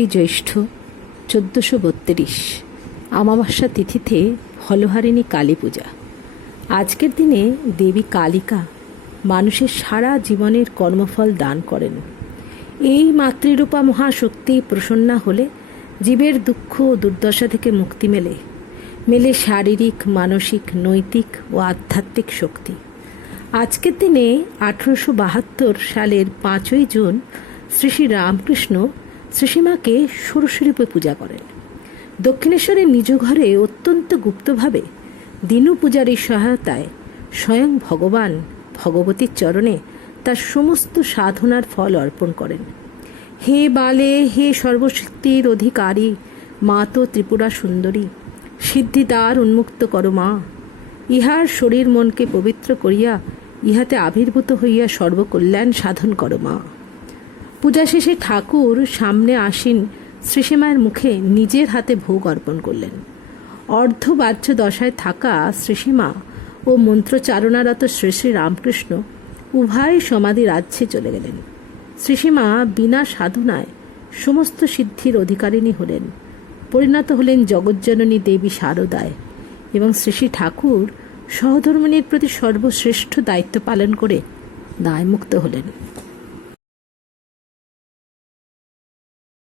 এই জ্যৈষ্ঠ 1432 অমাবস্যা তিথিতে ফলহারিণী কালী পূজা। আজকের দিনে দেবী কালিকা মানুষের সারা জীবনের কর্মফল দান করেন। এই মাতৃরূপা মহাশক্তি প্রসন্না হলে জীবের দুঃখ ও দুর্দশা থেকে মুক্তি মেলে শারীরিক, মানসিক, নৈতিক ও আধ্যাত্মিক শক্তি। আজকের দিনে 1872 সালের 5ই জুন শ্রী শ্রী রামকৃষ্ণ শ্রীসীমাকে ষোড়শরূপে পূজা করেন। দক্ষিণেশ্বরের নিজ ঘরে অত্যন্ত গুপ্তভাবে দিনু পূজারীর সহায়তায় স্বয়ং ভগবান ভগবতীর চরণে তার সমস্ত সাধনার ফল অর্পণ করেন। হে বালে, হে সর্বশক্তির অধিকারী মা তো ত্রিপুরা সুন্দরী, সিদ্ধিদ্বার উন্মুক্ত করো মা। ইহার শরীর মনকে পবিত্র করিয়া ইহাতে আবির্ভূত হইয়া সর্বকল্যাণ সাধন করো মা। পূজা শেষে ঠাকুর সামনে আসীন শ্রীসীমার মুখে নিজের হাতে ভোগ অর্পণ করলেন। অর্ধবাহ্য দশায় থাকা শ্রীসীমা ও মন্ত্রচারণারত শ্রী শ্রী রামকৃষ্ণ উভয় সমাধি রাজ্যে চলে গেলেন। শ্রীসীমা বিনা সাধনায় সমস্ত সিদ্ধির অধিকারিণী হলেন, পরিণত হলেন জগজ্জননী দেবী শারদায়, এবং শ্রী শ্রী ঠাকুর সহধর্মিণীর প্রতি সর্বশ্রেষ্ঠ দায়িত্ব পালন করে দায়মুক্ত হলেন।